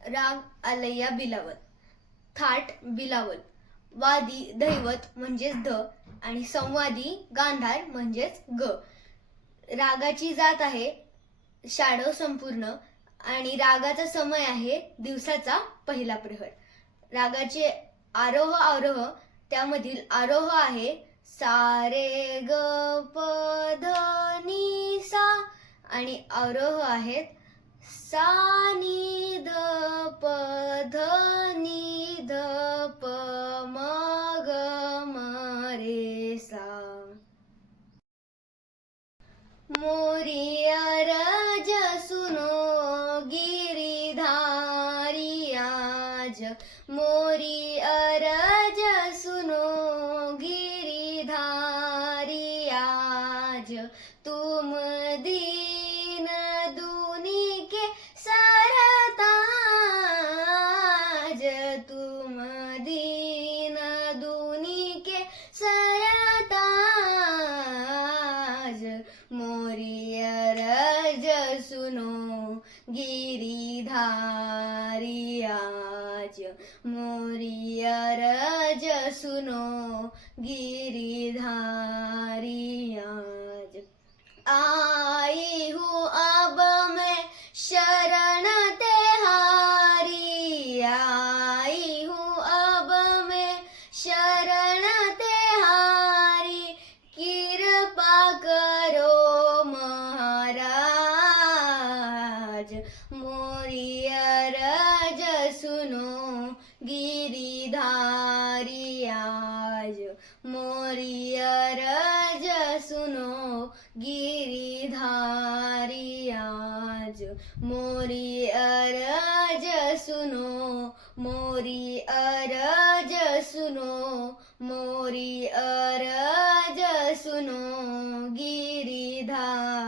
राग आलैया बिलावल, थाट बिलावल, वादी दैवत म्हणजेच ध आणि संवादी गांधार म्हणजेच ग. रागाची जात आहे शाडव संपूर्ण आणि रागाचा समय आहे दिवसाचा पहिला प्रहर. रागाचे आरोह अवरोह, त्यामधील आरोह आहे सा रे ग प ध नि सा आणि अवरोह आहेत सा नि ध प ध नि ध प म ग म रे सा. मोरी अरज सुनो गिरिधारी आज, मोरी अरज सुनो गिरिधारी आज, तुम दीन दुनी के सरताज, तुम दीन दुनी के सरताज, मोरी अरज सुनो गिरिधारी आज, मोरी अरज सुनो गिरिधारी आज. आई हूँ अब मैं शरण तेहारी, आई हूँ अब मैं शरण तेहारी, कृपा करो महाराज, मोरी अरज सुनो गिरिधारी आज, मोरी अरज सुनो गिरिधारी आज, मोरी अरज सुनो, मोरी अरज सुनो, मोरी अरज सुनो गिरिधारी.